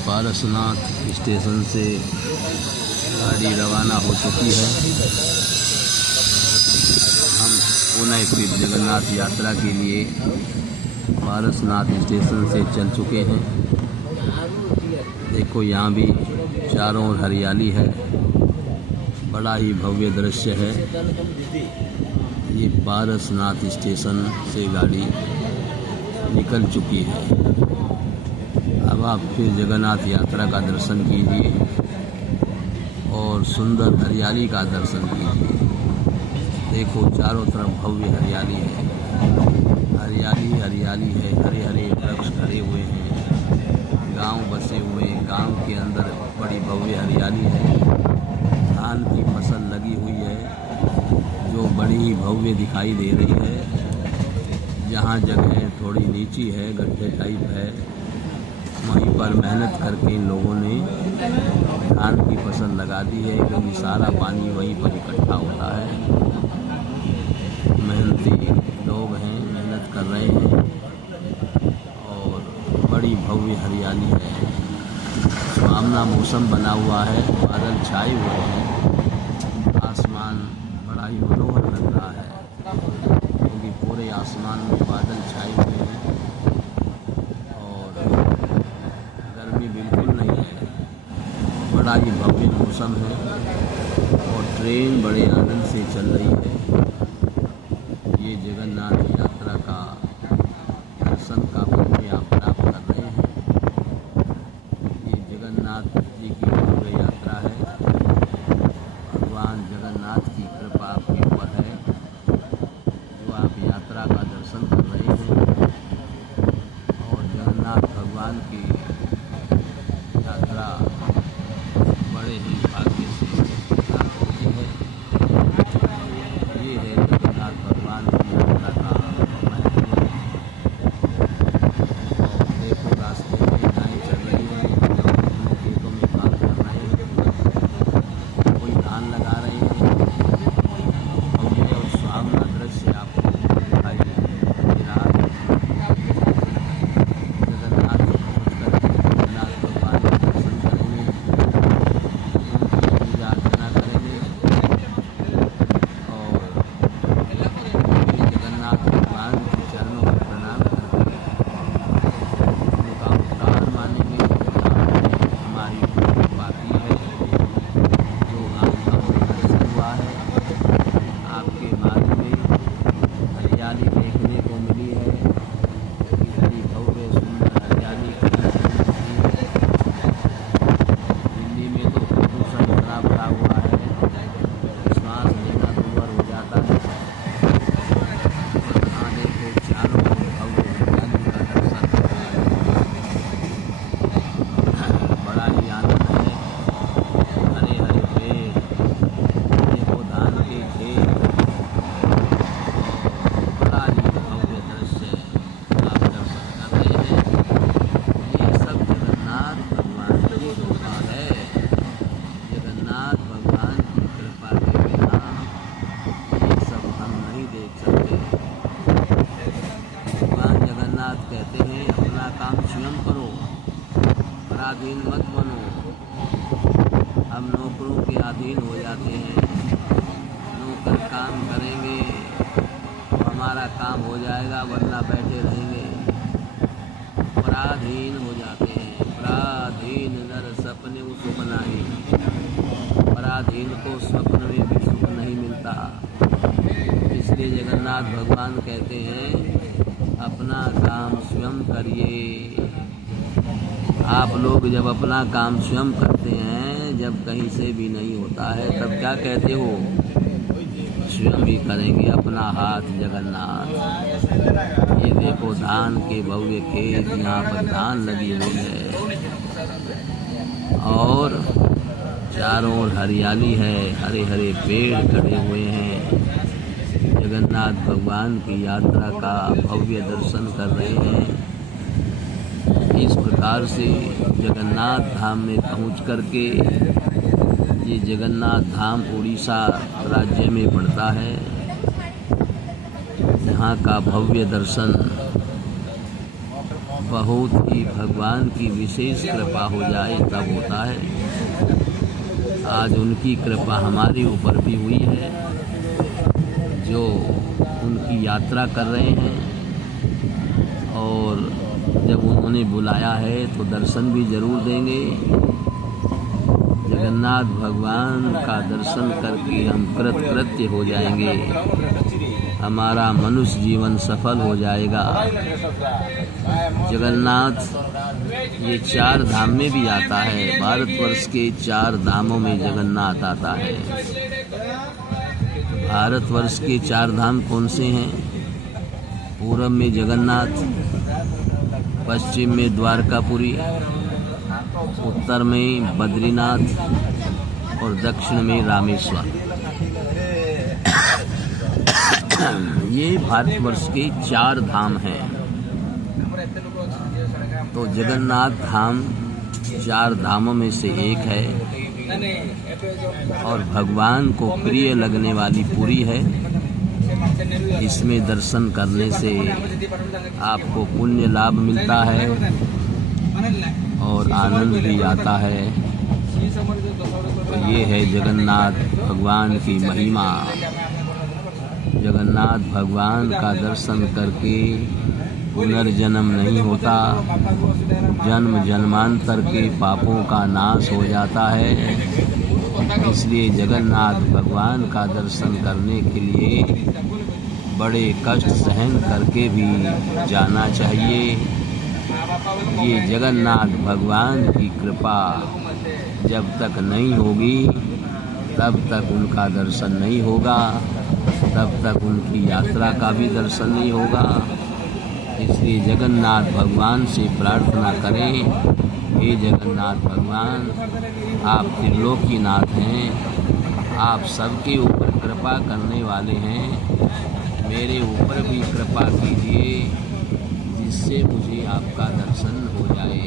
Parasnath station से गाड़ी रवाना हो चुकी है। हम पुनः फिर जगन्नाथ यात्रा के लिए पारसनाथ स्टेशन से चल चुके हैं। देखो यहाँ भी चारों ओर हरियाली है, बड़ा ही भव्य दृश्य है। ये पारसनाथ स्टेशन से गाड़ी निकल चुकी है। अब आप फिर जगन्नाथ यात्रा का दर्शन कीजिए और सुंदर हरियाली का दर्शन कीजिए। देखो चारों तरफ भव्य हरियाली है, हरियाली हरियाली है, हरे हरे वृक्ष खड़े हुए हैं, गांव बसे हुए हैं, गांव के अंदर बड़ी भव्य हरियाली है। धान की फसल लगी हुई है जो बड़ी ही भव्य दिखाई दे रही है। जहाँ जगह थोड़ी नीची है, गड्ढे टाइप है, वहीं पर मेहनत करके इन लोगों ने धान की फसल लगा दी है, क्योंकि सारा पानी वहीं पर इकट्ठा होता है। मेहनती लोग हैं, मेहनत कर रहे हैं और बड़ी भव्य हरियाली है। सुहावना मौसम बना हुआ है, बादल छाए हुए हैं, आसमान बड़ा ही मनोहर लग रहा है, क्योंकि पूरे आसमान में बादल छाए हुए हैं और गर्मी बिल्कुल नहीं है। बड़ा ही भव्य मौसम है और ट्रेन बड़े आनंद से चल रही है। ये जगन्नाथ यात्रा का दर्शन का पुण्य आप प्राप्त कर रहे हैं। ये जगन्नाथ जी की भव्य यात्रा है। भगवान जगन्नाथ की कृपा आपके ऊपर है जो आप यात्रा का दर्शन कर रहे हैं। और जगन्नाथ भगवान की यात्रा बड़े ही भाग्य से प्राप्त होती है। ये है जगन्नाथ भगवान की यात्रा का महत्व। और देखो रास्ते में गायें चल रही हैं, लोग अपने खेतों में काम कर रहे हैं, कोई धान लगा रहे हैं और ये और सुहावना दृश्य आपको दिखाई दे रहा है। जगन्नाथ पहुँच कर जगन्नाथ भगवान का दर्शन करेंगे, उनकी पूजा अर्चना करेंगे और जगन्नाथ भगवान के चरणों में प्रणाम करके उनका उपकार मानेंगे। हमारी बाकी है जो आपका दर्शन हुआ है, आपके मार्ग में हरियाली देखने को मिली है। इतनी भव्य सुंदर हरियाली कहीं से नहीं मिलती है। दिल्ली में तो प्रदूषण इतना भरा हुआ है, श्वास लेना दूभर हो जाता है। यहाँ देखो चारों ओर भव्य हरियाली का दर्शन, बड़ा ही आनंद है। हरे हरे पेड़, देखो धान के खेत, बड़ा ही भव्य दृश्य आप दर्शन कर रहे हैं। ये सब जगन्नाथ भगवान की कृपा है। जगन्नाथ भगवान की कृपा के बिना ये सब हम नहीं देख सकते। भगवान जगन्नाथ कहते हैं अपना काम स्वयं करो, पराधीन मत बनो। हम नौकरों के अधीन हो जाते हैं, नौकर काम करेंगे तो हमारा काम हो जाएगा, वरना बैठे रहेंगे। पराधीन हो जाते हैं। पराधीन नर सपने सुख नहीं, पराधीन को स्वप्न में भी सुख नहीं मिलता। इसलिए जगन्नाथ भगवान कहते हैं अपना काम स्वयं करिए। आप लोग जब अपना काम स्वयं करते हैं, जब कहीं से भी नहीं होता है, तब क्या कहते हो? स्वयं ही करेंगे अपना हाथ जगन्नाथ। ये देखो धान के भव्य खेत, यहाँ पर धान लगी हुई है और चारों ओर हरियाली है, हरे हरे पेड़ खड़े हुए हैं। जगन्नाथ भगवान की यात्रा का भव्य दर्शन कर रहे हैं। इस प्रकार से जगन्नाथ धाम में पहुँच करके, ये जगन्नाथ धाम उड़ीसा राज्य में पड़ता है, यहाँ का भव्य दर्शन बहुत ही भगवान की विशेष कृपा हो जाए तब होता है। आज उनकी कृपा हमारे ऊपर भी हुई है, जो उनकी यात्रा कर रहे हैं, और जब उन्होंने बुलाया है तो दर्शन भी जरूर देंगे। जगन्नाथ भगवान का दर्शन करके हम कृतकृत्य हो जाएंगे, हमारा मनुष्य जीवन सफल हो जाएगा। जगन्नाथ ये 4 धाम में भी आता है। भारतवर्ष के 4 धामों में जगन्नाथ आता है। भारतवर्ष के 4 धाम कौन से हैं? पूर्व में जगन्नाथ, पश्चिम में द्वारकापुरी, उत्तर में बद्रीनाथ और दक्षिण में रामेश्वर। ये भारतवर्ष के 4 धाम हैं। तो जगन्नाथ धाम 4 धामों में से एक है और भगवान को प्रिय लगने वाली पुरी है। इसमें दर्शन करने से आपको पुण्य लाभ मिलता है और आनंद भी आता है। तो ये है जगन्नाथ भगवान की महिमा। जगन्नाथ भगवान का दर्शन करके पुनर्जन्म नहीं होता, जन्म जन्मांतर के पापों का नाश हो जाता है। इसलिए जगन्नाथ भगवान का दर्शन करने के लिए बड़े कष्ट सहन करके भी जाना चाहिए। ये जगन्नाथ भगवान की कृपा जब तक नहीं होगी तब तक उनका दर्शन नहीं होगा, तब तक उनकी यात्रा का भी दर्शन नहीं होगा। इसलिए जगन्नाथ भगवान से प्रार्थना करें, हे जगन्नाथ भगवान, आप त्रिलोकीनाथ हैं, आप सबके ऊपर कृपा करने वाले हैं। मेरे ऊपर भी कृपा कीजिए जिससे मुझे आपका दर्शन हो जाए,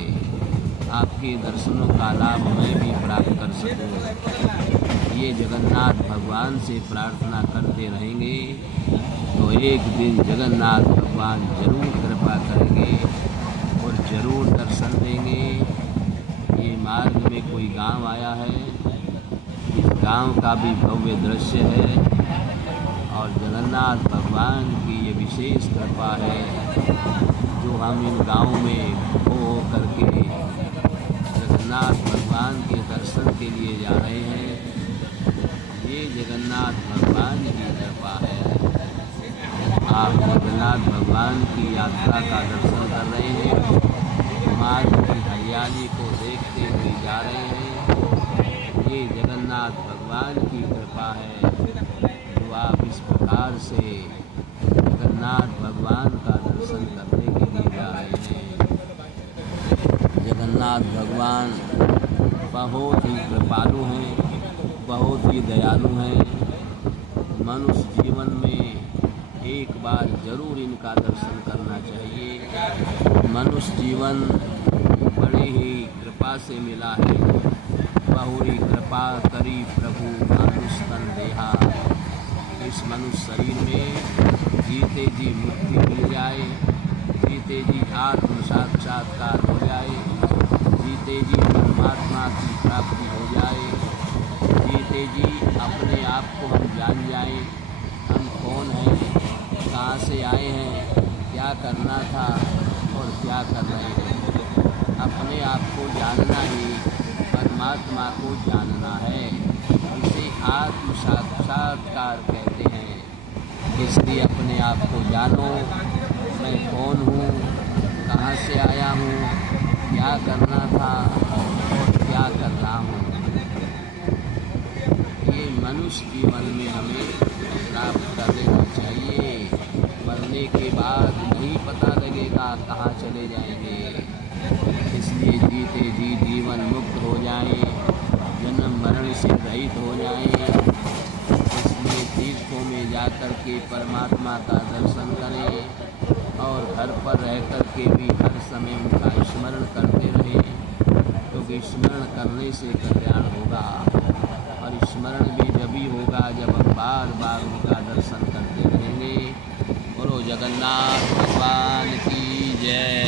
आपके दर्शनों का लाभ मैं भी प्राप्त कर सकूं। ये जगन्नाथ भगवान से प्रार्थना करते रहेंगे तो एक दिन जगन्नाथ भगवान जरूर कृपा करेंगे और जरूर दर्शन देंगे। ये मार्ग में कोई गांव आया है, इस गांव का भी भव्य दृश्य है और जगन्नाथ भगवान की ये विशेष कृपा है जो हम इन गाँव में हो करके जगन्नाथ भगवान के दर्शन के लिए जा रहे हैं। ये जगन्नाथ भगवान की कृपा है। आप जगन्नाथ भगवान की यात्रा का दर्शन कर रहे हैं, मार्ग की हरियाली को देखते हुए जा रहे हैं। ये जगन्नाथ भगवान की कृपा है जो आप इस प्रकार से जगन्नाथ भगवान का दर्शन करने के लिए जा रहे हैं। जगन्नाथ भगवान बहुत ही कृपालु हैं, बहुत ही दयालु हैं। मनुष्य जीवन में एक बार जरूर इनका दर्शन करना चाहिए। मनुष्य जीवन बड़े ही कृपा से मिला है। बहुरी कृपा करी प्रभु मानुष-तन देहा। इस मनुष्य शरीर में जीते जी मुक्ति मिल जाए, जीते जी आत्म साक्षात्कार हो जाए, जीते जी परमात्मा की प्राप्ति हो जाए, जीते जी अपने आप को हम जान जाएं, हम कौन हैं, कहाँ से आए हैं, क्या करना था और क्या कर रहे हैं। अपने आप को जानना ही परमात्मा को जानना है। इसे आत्म साक्षात्कार कहते हैं। इसलिए अपने आप को जानो, मैं कौन हूँ, कहाँ से आया हूँ, क्या करना था और क्या कर रहा हूँ। ये मनुष्य जीवन में हमें प्राप्त कर लेना चाहिए। मरने के बाद नहीं पता लगेगा कहाँ चले जाएंगे। इसलिए जीते जी जीवन मुक्त हो जाए, जन्म मरण से रहित हो जाए। इसलिए तीर्थों में जाकर के परमात्मा का दर्शन करें और घर पर रह कर के भी हर समय उनका स्मरण करते रहें, क्योंकि स्मरण करने से कल्याण होगा। और स्मरण भी जब ही होगा जब हम बार बार उनका दर्शन करते रहेंगे। बोलो जगन्नाथ भगवान की जय।